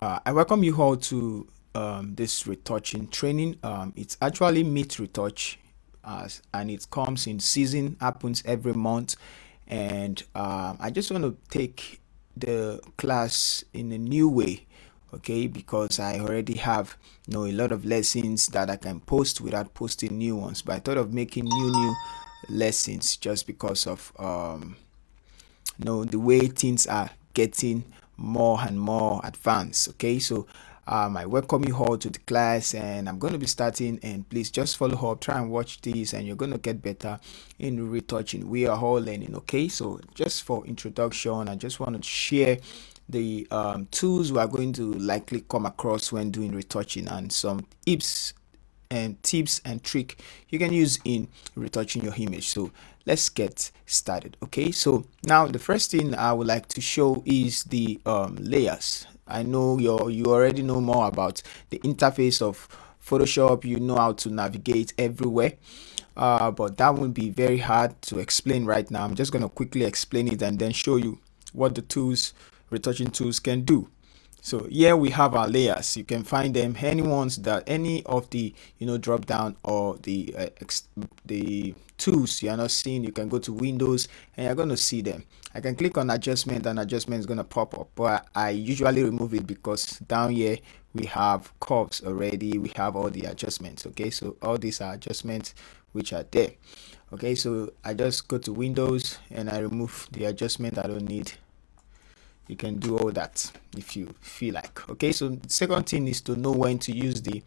I welcome you all to this retouching training. It's actually meat retouch, and it comes in season, happens every month. And I just want to take the class in a new way, okay? Because I already have a lot of lessons that I can post without posting new ones. But I thought of making new lessons just because of the way things are getting more and more advanced. Okay, so I welcome you all to the class, and I'm going to be starting. And please just follow up, try and watch this, and you're going to get better in retouching. We are all learning. Okay, so just for introduction, I just want to share the tools we are going to likely come across when doing retouching, and some tips and trick you can use in retouching your image. So let's get started. Okay, so now the first thing I would like to show is the layers. I know you already know more about the interface of Photoshop. You know how to navigate everywhere, but that won't be very hard to explain right now. I'm just going to quickly explain it and then show you what the retouching tools can do. So here we have our layers. You can find them any of the drop down or the tools you are not seeing. You can go to Windows and you're going to see them. I can click on adjustment and adjustment is going to pop up, but I usually remove it because down here we have curves already. We have all the adjustments. Okay, so all these are adjustments which are there. Okay, so I just go to Windows and I remove the adjustment I don't need. You can do all that if you feel like. Okay, so the second thing is to know when to use the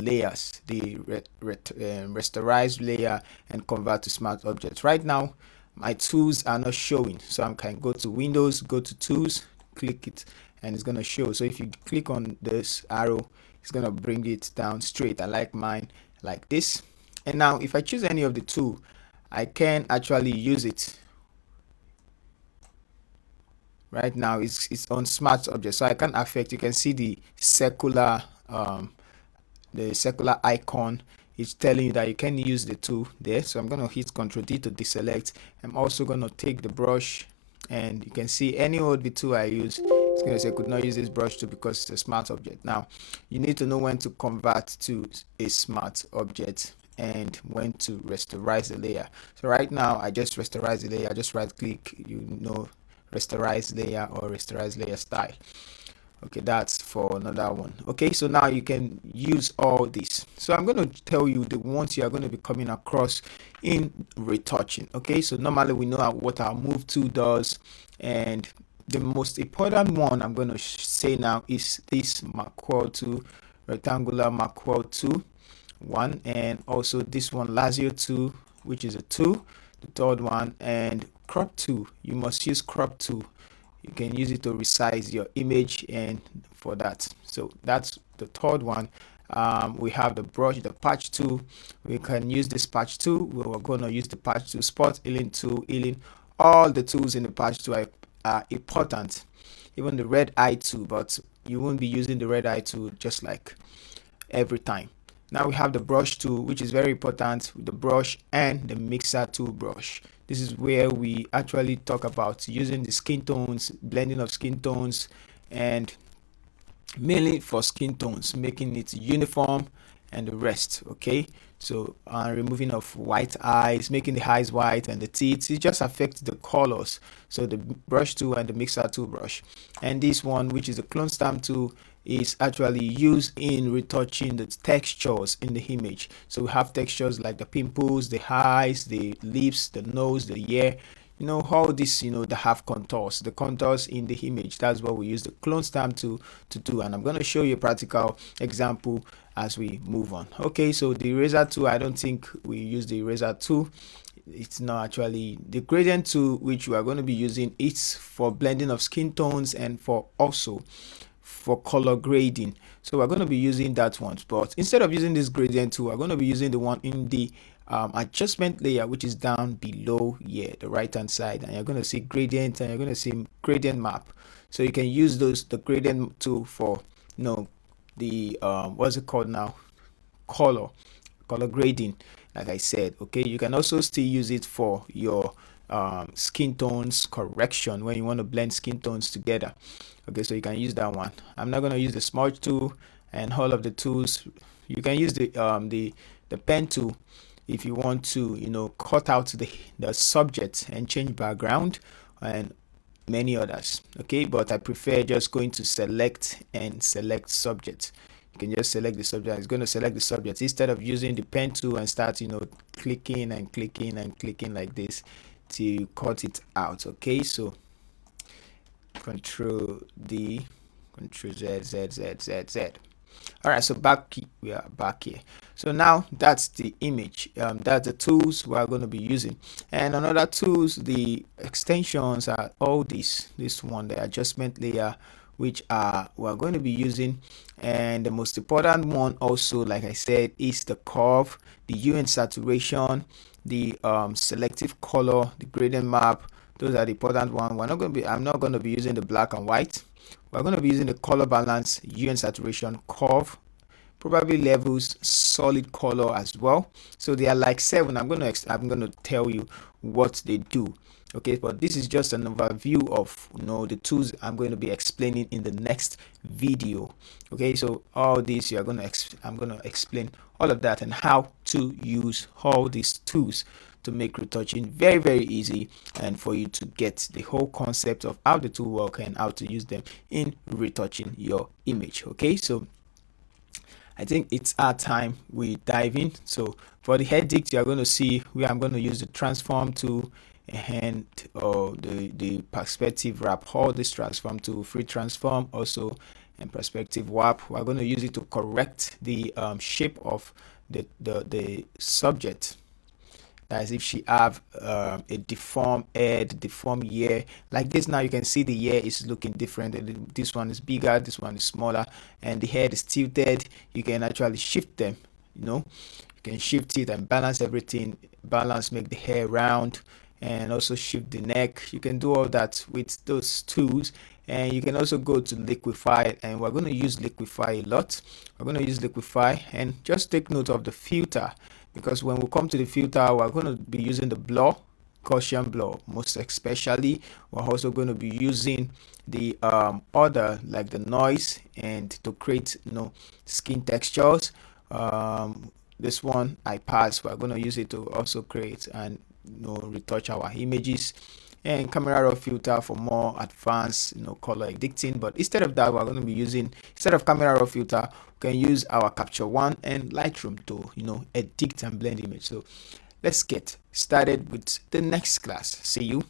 layers, the rasterize layer and convert to smart objects. Right now my tools are not showing, so I can go to Windows, go to tools, click it, and it's going to show. So if you click on this arrow, it's going to bring it down straight. I like mine like this. And now if I choose any of the two, I can actually use it. Right now it's on smart object, so I can affect. You can see the circular icon. It's telling you that you can use the tool there. So I'm going to hit Ctrl D to deselect. I'm also going to take the brush, and you can see any of the tool I use, it's going to say could not use this brush tool because it's a smart object. Now you need to know when to convert to a smart object and when to rasterize the layer. So right now I just rasterize the layer. I just right click, rasterize layer or rasterize layer style. Okay, that's for another one. Okay, so now you can use all this. So I'm going to tell you the ones you are going to be coming across in retouching. Okay, so normally we know what our move tool does, and the most important one I'm going to say now is this macro tool, rectangular macro tool one, and also this one lasso tool, which is a 2, the third one, and crop tool. You must use crop tool. You can use it to resize your image, and for that, so that's the third one. We have the brush, the patch tool. We can use this patch tool. We're going to use the patch tool, spot healing tool, healing. All the tools in the patch tool are important, even the red eye tool, but you won't be using the red eye tool just like every time. Now we have the brush tool, which is very important, the brush and the mixer tool brush. This is where we actually talk about using the skin tones, blending of skin tones, and mainly for skin tones, making it uniform and the rest. Okay, so removing of white eyes, making the eyes white and the teeth, it just affects the colors. So the brush tool and the mixer tool brush, and this one, which is the clone stamp tool, is actually used in retouching the textures in the image. So we have textures like the pimples, the eyes, the lips, the nose, the ear, all this, that have contours, the contours in the image. That's what we use the clone stamp to do, and I'm going to show you a practical example as we move on. Okay, so the eraser tool, I don't think we use the eraser tool. It's not actually the gradient tool, which we are going to be using. It's for blending of skin tones and for color grading. So we're going to be using that one, but instead of using this gradient tool, we're going to be using the one in the adjustment layer, which is down below here, the right hand side, and you're going to see gradient and you're going to see gradient map. So you can use the gradient tool for the what's it called now, color grading, like I said. Okay, you can also still use it for your skin tones correction when you want to blend skin tones together. Okay, so you can use that one. I'm not going to use the smudge tool and all of the tools. You can use the pen tool if you want to, you know, cut out the subject and change background and many others. Okay, but I prefer just going to select and select subject. You can just select the subject. It's going to select the subject instead of using the pen tool and start, you know, clicking and clicking and clicking like this to cut it out. Okay, so Control D, Control Z, Z, Z, Z, Z. All right, so we are back here. So now that's the image. That's the tools we are going to be using. And another tools, the extensions are all this one, the adjustment layer, which we're going to be using. And the most important one also, like I said, is the curve, the hue and saturation, the selective color, the gradient map. Those are the important ones. I'm not going to be using the black and white. We're going to be using the color balance, hue and saturation, curve, probably levels, solid color as well. So they are like 7. I'm going to tell you what they do. Okay, but this is just an overview of, you know, the tools I'm going to be explaining in the next video. Okay, so all this I'm going to explain all of that and how to use all these tools to make retouching very, very easy, and for you to get the whole concept of how the tool work and how to use them in retouching your image. Okay, so I think it's our time we dive in. So for the edit, you're going to see where I'm going to use the transform tool and the perspective wrap, all this transform tool, free transform also, and perspective warp. We're going to use it to correct the shape of the subject, as if she have a deformed head, deformed ear like this. Now you can see the ear is looking different. This one is bigger, this one is smaller, and the head is tilted. You can actually shift them, you know, you can shift it and balance everything, make the hair round, and also shift the neck. You can do all that with those tools. And you can also go to liquify, and we're going to use liquify a lot. We're going to use liquify, and just take note of the filter, because when we come to the filter, we're going to be using the blur, Gaussian blur most especially. We're also going to be using the other, like the noise, and to create, you know, skin textures. This one I pass. We're going to use it to also create and, you know, retouch our images. And camera raw filter for more advanced, you know, color editing. But instead of that, we're going to be using, instead of camera raw filter, we can use our Capture One and Lightroom to, you know, edit and blend image. So let's get started with the next class. See you